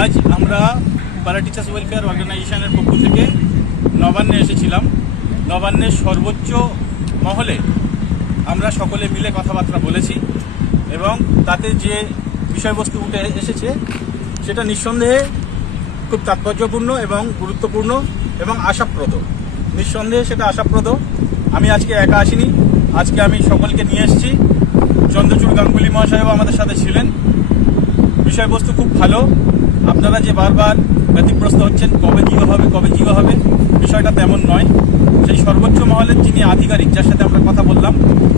আজ আমরা প্যারা টিচার্স ওয়েলফেয়ার অর্গানাইজেশনের পক্ষ থেকে নবান্নে এসেছিলাম। নবান্নের সর্বোচ্চ মহলে আমরা সকলে মিলে কথাবার্তা বলেছি এবং তাতে যে বিষয়বস্তু উঠে এসেছে সেটা নিঃসন্দেহে খুব তাৎপর্যপূর্ণ এবং গুরুত্বপূর্ণ এবং আশাপ্রদ। নিঃসন্দেহে সেটা আশাপ্রদ। আমি আজকে একা আসিনি। আজকে আমি সকলকে নিয়ে এসেছি। চন্দ্রচূড় গাঙ্গুলি মহাশয়ও আমাদের সাথে ছিলেন। বিষয়বস্তু খুব ভালো। আপনারা যে বারবার ব্যতিগ্রস্ত হচ্ছেন, কবে জিও হবে, কবে জিও হবে, বিষয়টা তেমন নয়। সেই সর্বোচ্চ মহলের যিনি আধিকারিক, যার সাথে আমরা কথা বললাম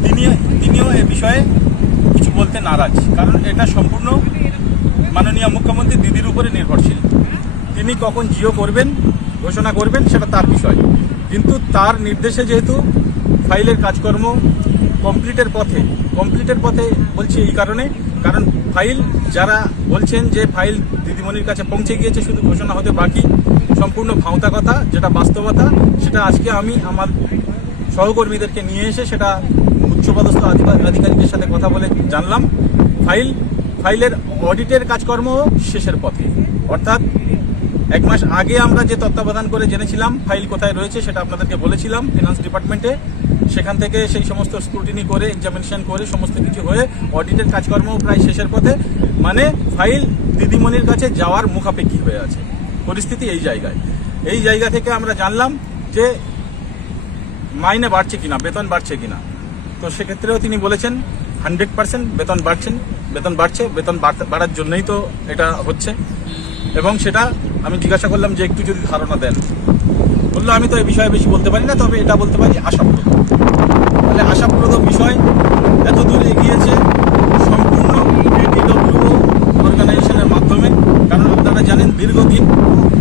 তিনি তিনিও এ বিষয়ে কিছু বলতে নারাজ। কারণ এটা সম্পূর্ণ মাননীয় মুখ্যমন্ত্রী দিদির উপরে নির্ভরশীল। তিনি কখন জিও করবেন, ঘোষণা করবেন, সেটা তার বিষয়। কিন্তু তার নির্দেশে যেহেতু ফাইলের কাজকর্ম কমপ্লিটের পথে কমপ্লিটের পথে বলছি এই কারণে, কারণ ফাইল যারা বলছেন যে ফাইল দিদিমণির কাছে পৌঁছে গিয়েছে, শুধু ঘোষণা হতে বাকি, সম্পূর্ণ ভাঁওতা কথা, যেটা বাস্তবতা, সেটা আজকে আমি আমার সহকর্মীদেরকে নিয়ে এসে সেটা উচ্চপদস্থ আধিকা- আধিকারিকের সাথে কথা বলে জানলাম। ফাইল, ফাইলের অডিটের কাজকর্ম শেষের পথে। অর্থাৎ এক মাস আগে আমরা যে তত্ত্বাবধান করে জেনেছিলাম ফাইল কোথায় রয়েছে সেটা আপনাদেরকে বলেছিলাম ফিনান্স ডিপার্টমেন্টে সেখান থেকে সেই সমস্ত স্ক্রুটিনি করে এক্সামিনেশন করে, সমস্ত কিছু হয়ে অডিটের কাজকর্ম প্রায় শেষের পথে। মানে ফাইল দিদিমণির কাছে যাওয়ার মুখাপেক্ষি হয়ে আছে। পরিস্থিতি এই জায়গায়। এই জায়গা থেকে আমরা জানলাম যে মাইনে বাড়ছে কিনা, বেতন বাড়ছে কিনা। তো সেক্ষেত্রেও তিনি বলেছেন হান্ড্রেড পার্সেন্ট বেতন বাড়ছেন বেতন বাড়ছে, বেতন বাড়ার জন্যই তো এটা হচ্ছে। এবং সেটা আমি জিজ্ঞাসা করলাম যে একটু যদি ধারণা দেন। বলল, আমি তো এই বিষয়ে বেশি বলতে পারি না, তবে এটা বলতে পারি আশাপ্রদ। তাহলে আশাপ্রদ বিষয় এত দূর এগিয়েছে সম্পূর্ণ অর্গানাইজেশনের মাধ্যমে। কারণ আপনারা জানেন, দীর্ঘদিন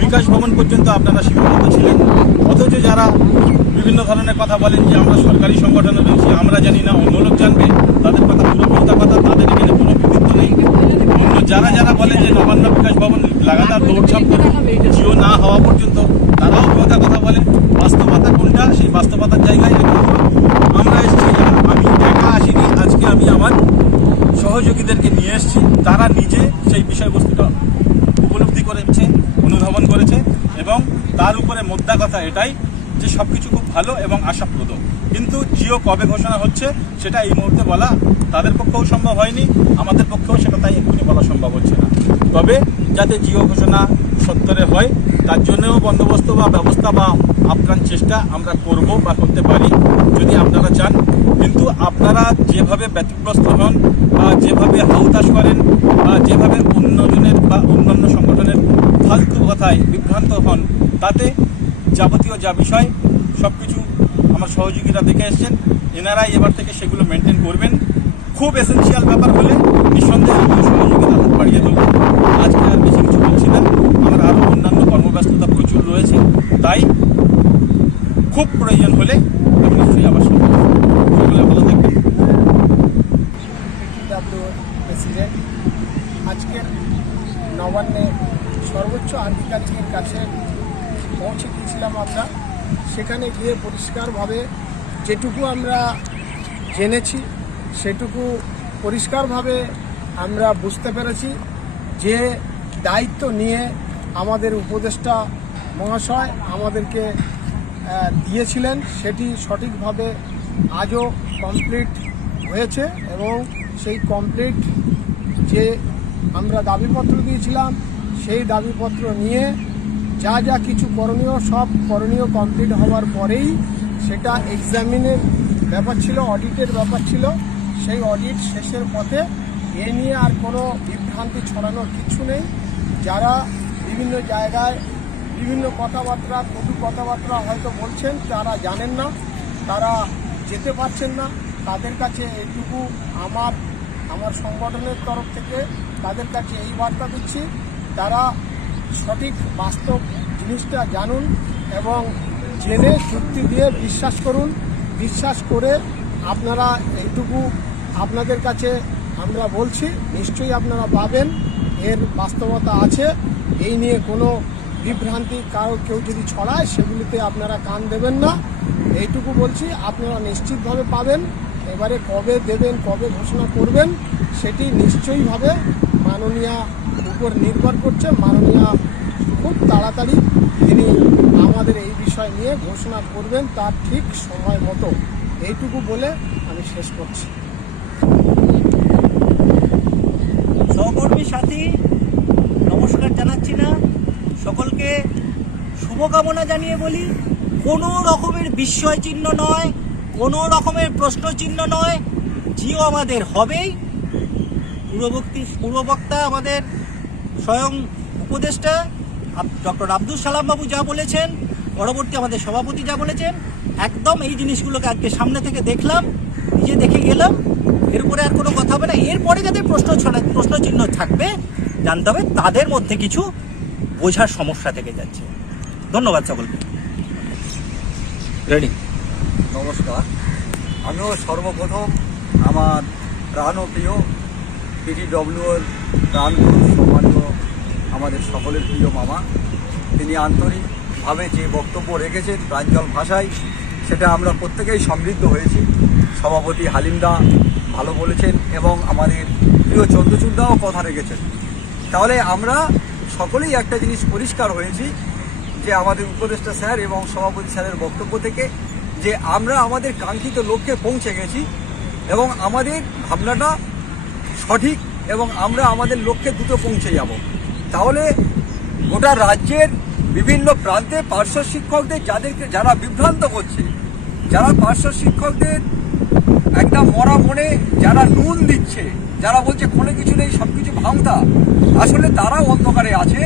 বিকাশ ভবন পর্যন্ত আপনারা সীমাবদ্ধ ছিলেন। অথচ যারা বিভিন্ন ধরনের কথা বলেন যে আমরা সরকারি সংগঠনে রয়েছি, আমরা জানি না, অন্য লোক জানবে, তাদের কথা পুরো কথা, তাদের এখানে কোনো কৃতিত্ব নেই। অন্য যারা যারা বলে যে নবান্ন লাগাতার দৌড়ঝাঁপ করে জিও না হওয়া পর্যন্ত তারাও কথা কথা বলে। বাস্তবতা কোনটা? সেই বাস্তবতার জায়গায় আমরা এসেছি আমি একা আসিনি। আজকে আমি আমার সহযোগীদেরকে নিয়ে এসেছি। তারা নিজে সেই বিষয়বস্তুটা উপলব্ধি করেছে, অনুধাবন করেছে এবং তার উপরে মোদ্দা কথা এটাই যে সব কিছু খুব ভালো এবং আশাপ্রদ। কিন্তু জিও কবে ঘোষণা হচ্ছে সেটা এই মুহূর্তে বলা তাদের পক্ষেও সম্ভব হয়নি। আমাদের পক্ষেও সেটা তাই এক্ষুনি বলা সম্ভব হচ্ছে না। তবে যাতে জিও ঘোষণা সত্তরে হয়। তার জন্যও বন্দোবস্ত বা ব্যবস্থা বা আপ্রাণ চেষ্টা আমরা করব বা করতে পারি, যদি আপনারা চান। কিন্তু আপনারা যেভাবে ব্যতিগ্রস্ত হন বা যেভাবে হাউতাস করেন বা যেভাবে অন্যজনের বা অন্যান্য সংগঠনের ফালতু কথায় বিভ্রান্ত হন, তাতে যাবতীয় যা বিষয় সব কিছু আমার সহযোগীরা দেখে এসছেন। এনারাই এবার থেকে সেগুলো মেনটেন করবেন। খুব এসেন্সিয়াল ব্যাপার হলে নিঃসন্দেহে আমি সহযোগিতা হাত বাড়িয়ে দেবো। আজকে আর বেশি কিছু বলছি না। আমার আরও অন্যান্য কর্মব্যস্ততা প্রচুর রয়েছে। তাই খুব প্রয়োজন হলে আমি নিশ্চয়ই আবার সঙ্গে সকলে ভালো থাকবেন। আজকের নবান্নে সর্বোচ্চ আধিকারিকের কাছে পৌঁছে গিয়েছিলাম আমরা। সেখানে গিয়ে পরিষ্কারভাবে যেটুকু আমরা জেনেছি সেটুকু পরিষ্কারভাবে আমরা বুঝতে পেরেছি যে দায়িত্ব নিয়ে আমাদের উপদেষ্টা মহাশয় আমাদেরকে দিয়েছিলেন, সেটি সঠিকভাবে আজও কমপ্লিট হয়েছে এবং সেই কমপ্লিট যে আমরা দাবিপত্র দিয়েছিলাম, সেই দাবিপত্র নিয়ে যা যা কিছু করণীয়, সব করণীয় কমপ্লিট হওয়ার পরেই সেটা এক্সামিনের ব্যাপার ছিল অডিটের ব্যাপার ছিল। সেই অডিট শেষের পথে এ নিয়ে আর কোনো বিভ্রান্তি ছড়ানোর কিছু নেই। যারা বিভিন্ন জায়গায় বিভিন্ন কথাবার্তা, কটু কথাবার্তা হয়তো বলছেন, তারা জানেন না, তারা যেতে পারছেন না। তাদের কাছে এটুকু আমার আমার সংগঠনের তরফ থেকে তাদের কাছে এই বার্তা দিচ্ছি। তারা সঠিক, বাস্তব জিনিসটা জানুন এবং জেনে যুক্তি দিয়ে বিশ্বাস করুন। বিশ্বাস করে আপনারা এইটুকু আপনাদের কাছে আমরা বলছি, নিশ্চয়ই আপনারা পাবেন। এর বাস্তবতা আছে। এই নিয়ে কোনো বিভ্রান্তি কারও কেউ যদি ছড়ায়, সেগুলিতে আপনারা কান দেবেন না। এইটুকু বলছি, আপনারা নিশ্চিতভাবে পাবেন। এবারে কবে দেবেন, কবে ঘোষণা করবেন, সেটি নিশ্চয়ইভাবে মাননীয় উপর নির্ভর করছে। মাননীয় খুব তাড়াতাড়ি তিনি আমাদের এই বিষয় নিয়ে ঘোষণা করবেন তার ঠিক সময় মতো। এইটুকু বলে আমি শেষ করছি। সহকর্মী সাথী, নমস্কার জানাচ্ছি না। সকলকে শুভকামনা জানিয়ে বলি, কোনো রকমের বিস্ময় চিহ্ন নয়, কোনো রকমের প্রশ্ন চিহ্ন নয়, জিও আমাদের হবেই। পূর্ববর্তী পূর্ববক্তা আমাদের স্বয়ং উপদেষ্টা ডক্টর আব্দুল সালাম বাবু যা বলেছেন, পরবর্তী আমাদের সভাপতি যা বলেছেন, একদম এই জিনিসগুলোকে আজকে সামনে থেকে দেখলাম, নিজে দেখে গেলাম এরপরে আর কোনো কথা হবে না। এরপরে যাদের প্রশ্ন ছড়া প্রশ্ন চিহ্ন থাকবে জানতে হবে তাদের মধ্যে কিছু বোঝার সমস্যা থেকে যাচ্ছে। ধন্যবাদ সকলকে। রেডি নমস্কার। আমিও সর্বপ্রথম আমার প্রাণপ্রিয় পিডিডব্লিউর প্রাণ সম্মানীয় আমাদের সকলের প্রিয় মামা। তিনি আন্তরিকভাবে যে বক্তব্য রেখেছেন প্রাঞ্জল ভাষায় সেটা আমরা প্রত্যেকেই সমৃদ্ধ হয়েছি। সভাপতি হালিমদা ভালো বলেছেন এবং আমাদের প্রিয় চন্দ্রচূড়দাও কথা রেখেছেন। তাহলে আমরা সকলেই একটা জিনিস পরিষ্কার হয়েছি যে আমাদের উপদেষ্টা স্যার এবং সভাপতি স্যারের বক্তব্য থেকে যে আমরা আমাদের কাঙ্ক্ষিত লক্ষ্যে পৌঁছে গেছি এবং আমাদের ভাবনাটা সঠিক এবং আমরা আমাদের লক্ষ্যে দ্রুত পৌঁছে যাব। তাহলে গোটা রাজ্যের বিভিন্ন প্রান্তে পার্শ্ব শিক্ষকদের যাদেরকে যারা বিভ্রান্ত করছে যারা পার্শ্ব শিক্ষকদের একটা মরা মনে যারা নুন দিচ্ছে, যারা বলছে কোনো কিছু নেই সব কিছু ভাঙতা, আসলে তারা অন্ধকারে আছে